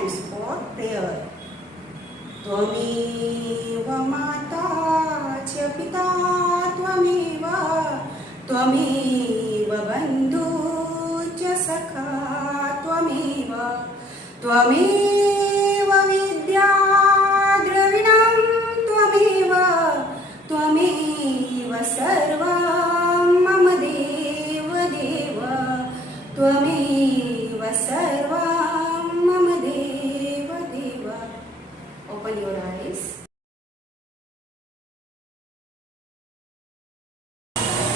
hands for prayer. त्वमेव माता च पिता त्वमेव त्वमेव बन्धु च सखा त्वमेव त्वमेव विद्या द्रविणं त्वमेव त्वमेव सर्वं मम देव देव त्वमेव सर्वं मम देव देव. Open your eyes.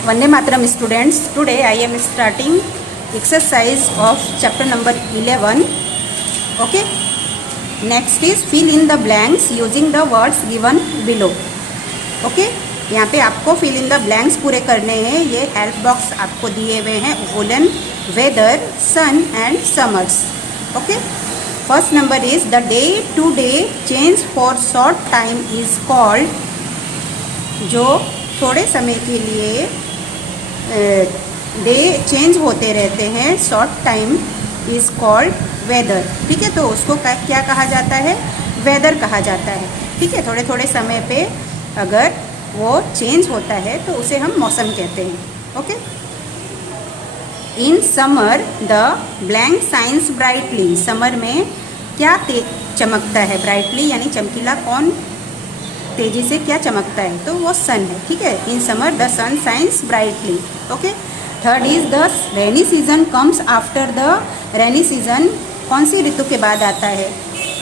Vande Mataram students, today I am starting exercise of chapter number 11. Okay, next is fill in the blanks using the words given below. Okay, यहाँ पे आपको fill in the blanks पूरे करने हैं. ये help box आपको दिए हुए हैं. Woollen, weather, sun and summers. Okay, first number is the day to day change for short time is called. जो थोड़े समय के लिए डे चेंज होते रहते हैं, short time is called weather. ठीक है, तो उसको क्या कहा जाता है? वेदर कहा जाता है. ठीक है, थोड़े थोड़े समय पे अगर वो चेंज होता है तो उसे हम मौसम कहते हैं. Okay, in summer the blank science brightly. Summer में क्या चमकता है? ब्राइटली यानी चमकीला. कौन तेजी से क्या चमकता है? तो वो सन है. ठीक है, in summer the sun shines brightly. Okay, third is the rainy season comes after the. Rainy season कौन सी ऋतु के बाद आता है?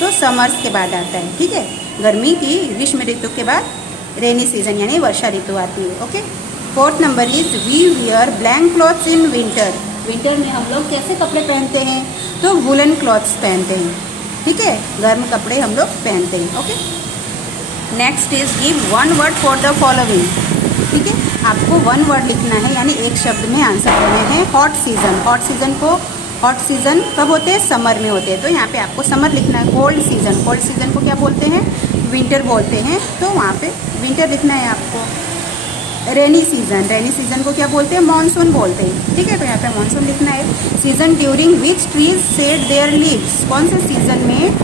तो समर्स के बाद आता है. ठीक है, गर्मी की ग्रीष्म ऋतु के बाद रेनी सीजन यानी वर्षा ऋतु आती है. Okay, fourth number is we wear blank clothes in winter. Winter में हम लोग कैसे कपड़े पहनते हैं? तो वुलन क्लॉथ्स पहनते हैं. ठीक है, गर्म कपड़े हम लोग पहनते हैं. Okay, next is give one word for the following. ठीक है, आपको वन वर्ड लिखना है यानी एक शब्द में आंसर देने हैं. Hot season. हॉट सीजन कब होते हैं? समर में होते हैं. तो यहाँ पे आपको समर लिखना है. कोल्ड सीजन को क्या बोलते हैं? विंटर बोलते हैं. तो वहाँ पे विंटर लिखना है आपको. रेनी सीजन को क्या बोलते हैं? मानसून बोलते हैं. ठीक है, तो यहाँ पे मानसून लिखना है. Season during which trees shade there leaves. कौन से सीजन में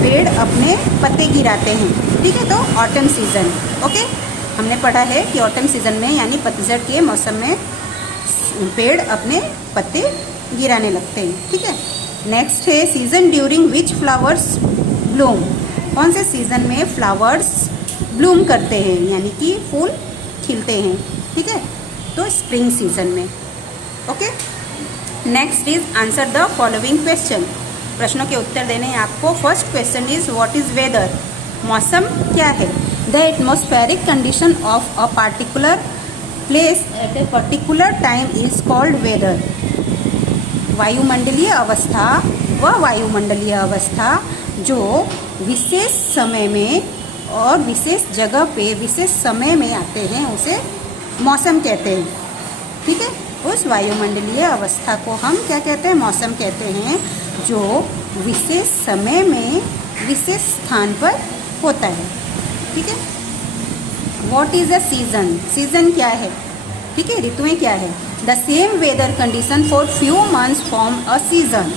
पेड़ अपने पत्ते गिराते हैं? ठीक है, तो ऑटम सीजन. ओके, हमने पढ़ा है कि ऑटम सीजन में यानी पतझड़ के मौसम में पेड़ अपने पत्ते गिराने लगते हैं. ठीक है, नेक्स्ट है season during which flowers Bloom. कौन से सीजन में फ्लावर्स ब्लूम करते हैं यानी कि फूल खिलते हैं? ठीक है, तो स्प्रिंग सीजन में. Okay, next is answer the following question. प्रश्नों के उत्तर देने हैं आपको. First question is what is weather. मौसम क्या है? The atmospheric condition of a particular place at a particular time is called weather. वायुमंडलीय अवस्था वह वायुमंडलीय अवस्था जो विशेष समय में और विशेष जगह पे विशेष समय में आते हैं उसे मौसम कहते हैं. ठीक है, उस वायुमंडलीय अवस्था को हम क्या कहते हैं? मौसम कहते हैं, जो विशेष समय में विशेष स्थान पर होता है. ठीक है, what is a season. Season क्या है? ठीक है, ऋतुएं क्या है? The same weather condition for few months form a season.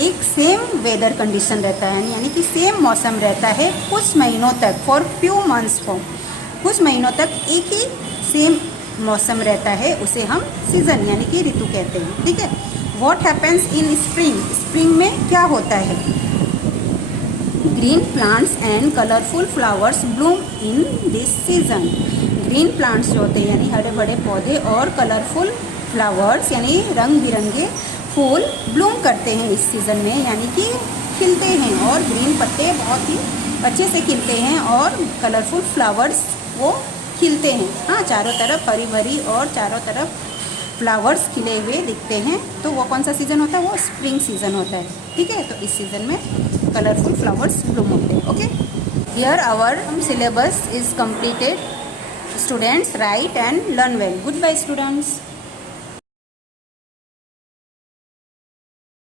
एक सेम वेदर कंडीशन रहता है यानी कि सेम मौसम रहता है कुछ महीनों तक. फॉर फ्यू मंथ्स फॉर्म, कुछ महीनों तक एक ही सेम मौसम रहता है, उसे हम सीजन यानी कि ऋतु कहते हैं. ठीक है, what happens in spring. Spring में क्या होता है? Green plants and colourful flowers Bloom in this season. Green plants जो होते हैं यानी हरे भरे पौधे और कलरफुल फ्लावर्स यानी रंग बिरंगे फूल ब्लूम करते हैं इस सीज़न में यानी कि खिलते हैं. और ग्रीन पत्ते बहुत ही अच्छे से खिलते हैं और कलरफुल फ्लावर्स वो खिलते हैं. हाँ, चारों तरफ हरी भरी और चारों तरफ फ्लावर्स खिले हुए दिखते हैं. तो वो कौन सा सीज़न होता है? वो स्प्रिंग सीज़न होता है. ठीक है, तो इस सीज़न में कलरफुल फ्लावर्स ब्लूम होते हैं. Okay, here our syllabus is completed. Students, write and learn well. Goodbye students.